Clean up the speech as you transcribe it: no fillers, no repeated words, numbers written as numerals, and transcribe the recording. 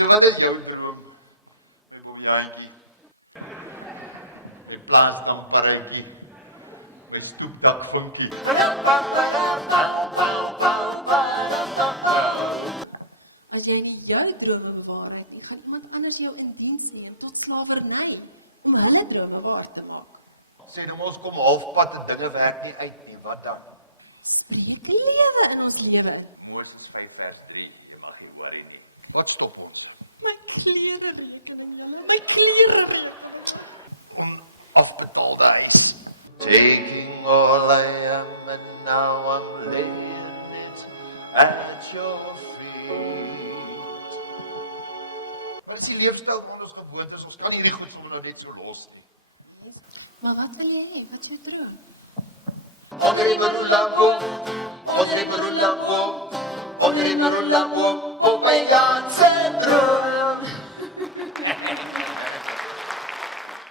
So wat is jou droom? My bobbiehandjie. My plaaskamparretjie. My stoepdak funkie. As jy nie jou drome bewaar nie, gaan iemand anders jou in diens neem tot slawerny, om hulle drome waar te maak. Sê nou ons kom halfpad en dinge werk nie uit nie, wat dan? Spreek lewe in ons lewe. Moses 5 vers 3, jy mag nie worry nie. Wat stop ons? My klere reken in julle, my klere reken. Onafbetaalde huis. Taking all I am and now I'm laying it at your feet. Wat is die leefstyl van ons gewoontes? Ons kan hierdie goed sommer nou net so los nie. Maar wat wil jy nie? Wat is jou droom? Ondre Marulambo, Ondre Marulambo, Ondre Marulambo, Popeye.